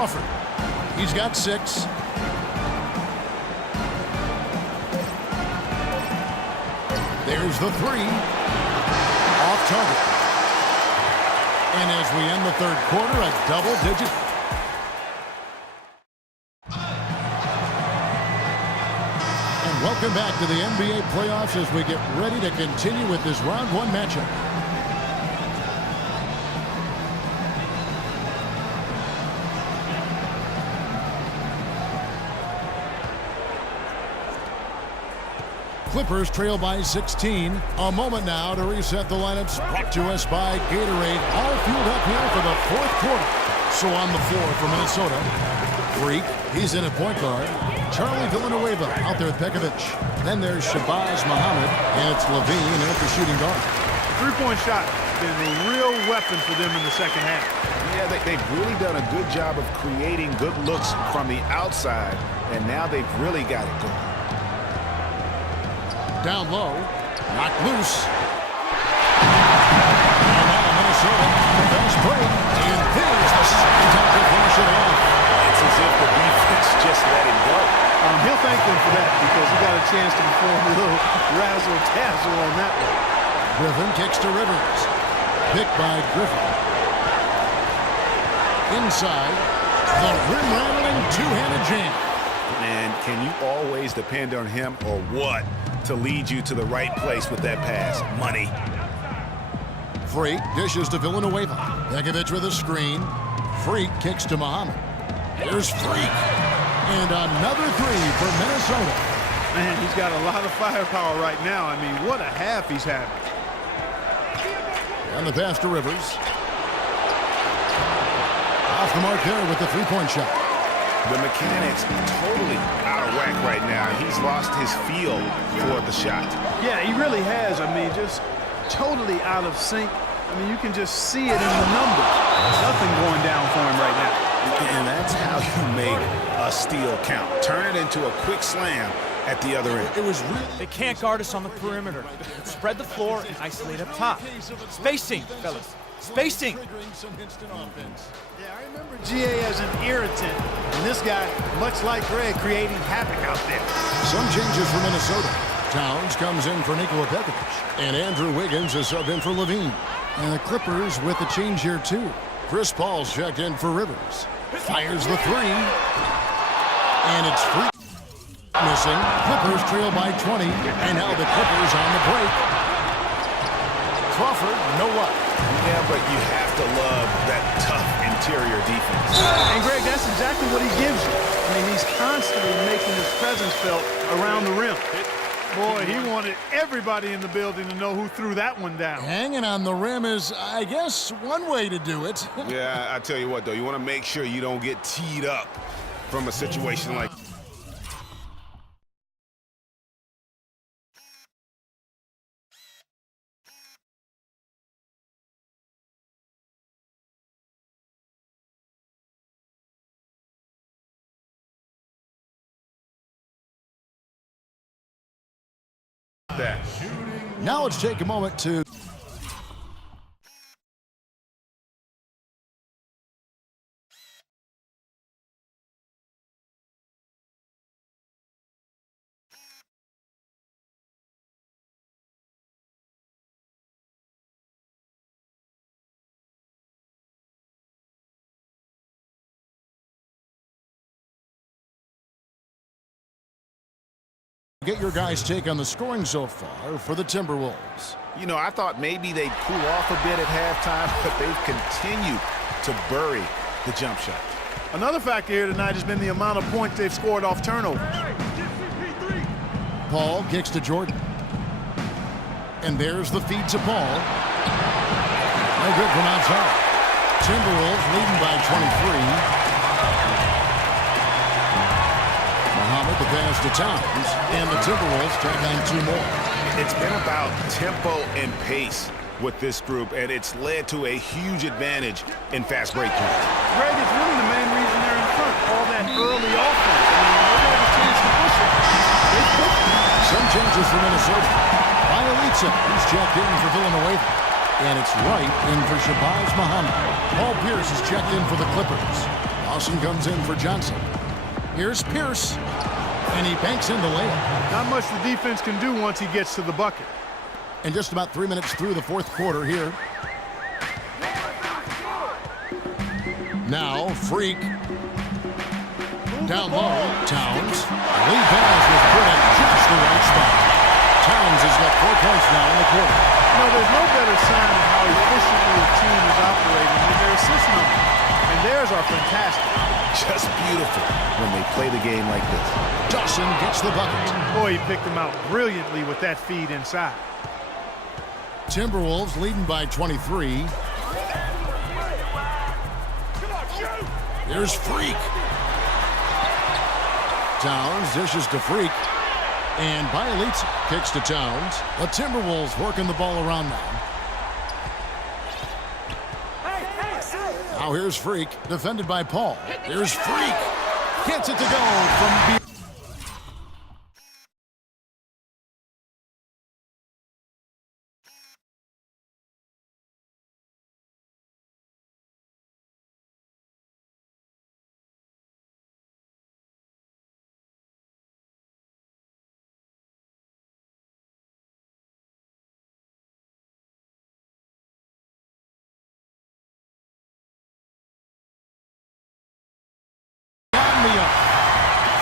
Crawford. He's got 6. There's the 3. Off target. And as we end the third quarter, a double-digit. And welcome back to the NBA playoffs as we get ready to continue with this round 1 matchup. Clippers trail by 16. A moment now to reset the lineups. Brought to us by Gatorade. All fueled up here for the fourth quarter. So on the floor for Minnesota. Freak. He's in at point guard. Charlie Villanueva out there at Pekovic. Then there's Shabazz Muhammad. And it's Levine in at the shooting guard. Three-point shot has been a real weapon for them in the second half. Yeah, they've really done a good job of creating good looks from the outside. And now they've really got it going. Down low, knocked loose. And now Minnesota, the fast break. And there's the second time to finish it off. It's as if the defense just let it go. He'll thank them for that because he got a chance to perform a little razzle-dazzle on that one. Griffin kicks to Rivers. Picked by Griffin. Inside, the rim-rattling two-handed jam. And can you always depend on him or what to lead you to the right place with that pass? Money. Freak dishes to Villanueva. Pekovic with a screen. Freak kicks to Muhammad. Here's Freak. And another 3 for Minnesota. Man, he's got a lot of firepower right now. I mean, what a half he's having. And the pass to Rivers. Off the mark there with the three-point shot. The mechanics totally out of whack right now. He's lost his feel for the shot. Yeah, he really has. I mean, just totally out of sync. I mean, you can just see it in the numbers. Nothing going down for him right now. And that's how you make a steal count. Turn it into a quick slam at the other end. It was really... They can't guard us on the perimeter. Spread the floor and isolate up top. Spacing, fellas. Spacing. Yeah, I remember GA as an irritant, and this guy, much like Greg, creating havoc out there. Some changes for Minnesota. Towns comes in for Nikola Pekovic, and Andrew Wiggins is subbed in for Levine. And the Clippers with a change here, too. Chris Paul's checked in for Rivers. Fires the 3. And it's free. Missing. Clippers trail by 20. And now the Clippers on the break. Crawford, no luck. Yeah, but you have to love that tough interior defense. And, Greg, that's exactly what he gives you. I mean, he's constantly making his presence felt around the rim. Boy, he wanted everybody in the building to know who threw that one down. Hanging on the rim is, I guess, one way to do it. Yeah, I tell you what, though, you want to make sure you don't get teed up from a situation like that. Now let's take a moment to... get your guys' take on the scoring so far for the Timberwolves. You know, I thought maybe they'd cool off a bit at halftime, but they've continued to bury the jump shot. Another factor here tonight has been the amount of points they've scored off turnovers. Paul kicks to Jordan. And there's the feed to Paul. No good from outside. Timberwolves leading by 23. Muhammad the pass to Towns, and the Timberwolves take on 2 more. It's been about tempo and pace with this group, and it's led to a huge advantage in fast break points. Greg, it's really the main reason they're in front. All that early offense. I mean, they have a chance to push it. They push it. Some changes for Minnesota. Bielitsa, he's checked in for Villanueva. And it's Wright in for Shabazz Muhammad. Paul Pierce is checked in for the Clippers. Dawson comes in for Johnson. Here's Pierce. And he banks in the layup. Not much the defense can do once he gets to the bucket. And just about 3 minutes through the fourth quarter here. Now, Freak. Down low, Towns. Lead pass was put in just the right spot. Towns has got 4 points now in the quarter. You know, there's no better sign of how efficiently a team is operating than their assist numbers. And theirs are fantastic. Just beautiful when they play the game like this. Dawson gets the bucket. Boy, he picked them out brilliantly with that feed inside. Timberwolves leading by 23. Here's Freak. Towns dishes to Freak. And Bielitsa kicks to Towns. The Timberwolves working the ball around now. Now here's Freak, defended by Paul. Here's Freak. Gets it to go from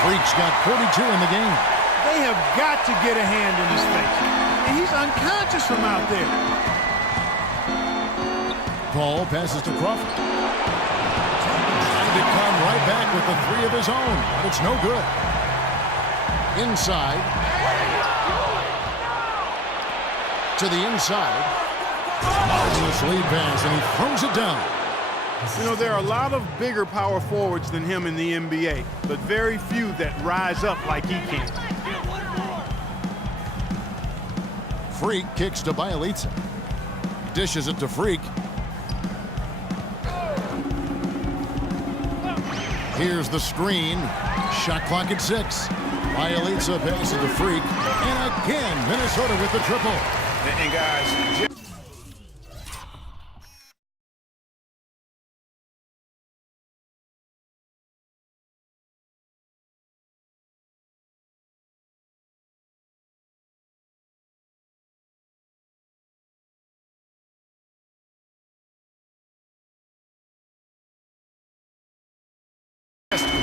Freak's got 42 in the game. They have got to get a hand in his face. And he's unconscious from out there. Paul passes to Crawford. Trying to come right back with the 3 of his own, but it's no good. Inside. To the inside. Marvelous lead pass, and he throws it down. You know, there are a lot of bigger power forwards than him in the NBA, but very few that rise up like he can. Freak kicks to Bielitsa. Dishes it to Freak. Here's the screen. Shot clock at 6. Bielitsa passes to Freak. And again, Minnesota with the triple. And guys,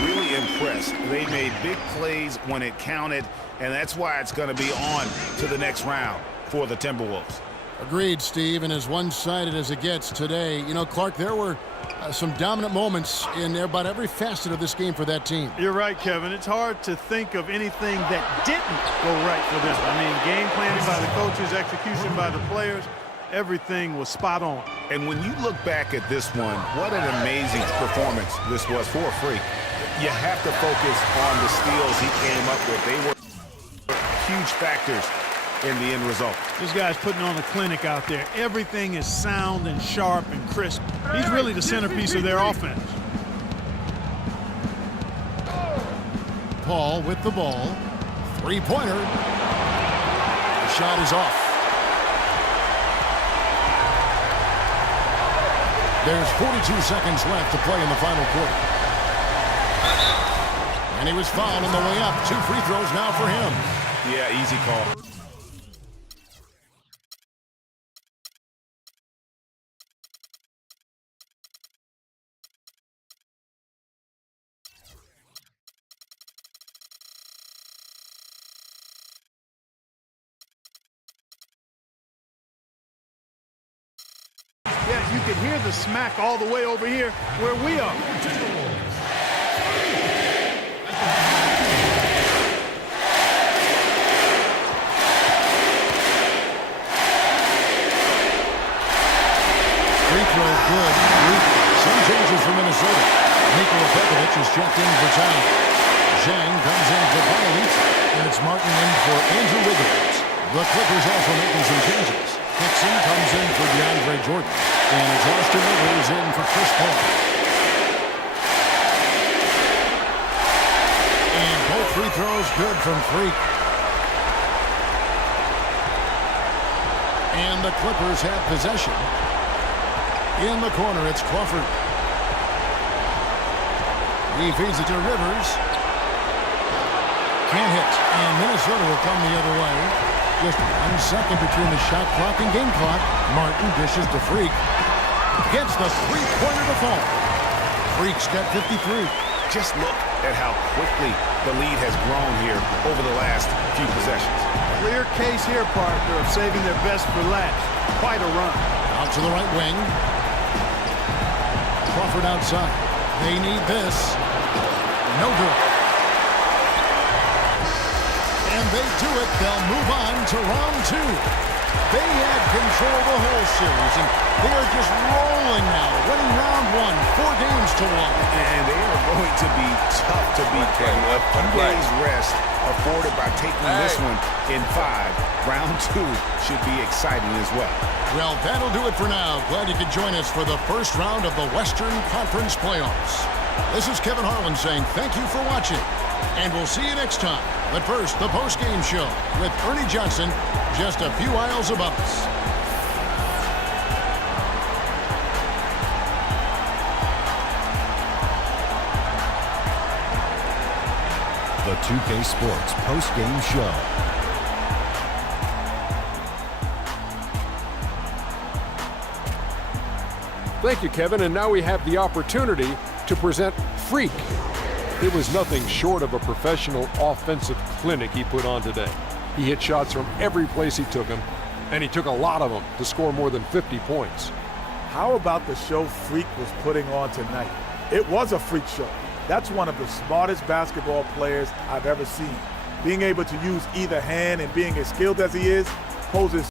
really impressed. They made big plays when it counted, and that's why it's going to be on to the next round for the Timberwolves. Agreed, Steve, and as one-sided as it gets today. You know, Clark, there were some dominant moments in about every facet of this game for that team. You're right, Kevin. It's hard to think of anything that didn't go right for them. I mean, game planning by the coaches, execution by the players, everything was spot on. And when you look back at this one, what an amazing performance this was for Freak. You have to focus on the steals he came up with. They were huge factors in the end result. This guy's putting on a clinic out there. Everything is sound and sharp and crisp. He's really the centerpiece of their offense. Paul with the ball. Three-pointer. The shot is off. There's 42 seconds left to play in the final quarter. And he was fouled on the way up. 2 free throws now for him. Yeah, easy call. Yeah, you can hear the smack all the way over here where we are. Free throw good. Some changes for Minnesota. Nikola Pekovic is checked in for time. Zhang comes in for Bielitsa. And it's Martin in for Andrew Wiggins. The Clippers also making some changes. Hickson comes in for DeAndre Jordan. And it's Austin Rivers in for Chris Paul. And both free throws good from Freak. And the Clippers have possession. In the corner, it's Crawford. He feeds it to Rivers. Can't hit. And Minnesota will come the other way. Just 1 second between the shot clock and game clock. Martin dishes to Freak. Gets the three-pointer to fall. Freak's got 53. Just look at how quickly the lead has grown here over the last few possessions. Clear case here, partner, of saving their best for last. Quite a run. Out to the right wing. Crawford outside. They need this. No good. And they do it. They'll move on to round 2. They had control the whole series, and they are just rolling now, winning round 1, 4 games to 1. And they are going to be tough to beat, Kenny. A few days rest afforded by taking this one in 5. Round 2 should be exciting as well. Well, that'll do it for now. Glad you could join us for the first round of the Western Conference Playoffs. This is Kevin Harlan saying thank you for watching, and we'll see you next time. But first, the post-game show with Ernie Johnson, just a few aisles above us. The 2K Sports post-game show. Thank you, Kevin. And now we have the opportunity to present Freak. It was nothing short of a professional offensive clinic he put on today. He hit shots from every place he took them, and he took a lot of them to score more than 50 points. How about the show Freak was putting on tonight? It was a freak show. That's one of the smartest basketball players I've ever seen. Being able to use either hand and being as skilled as he is poses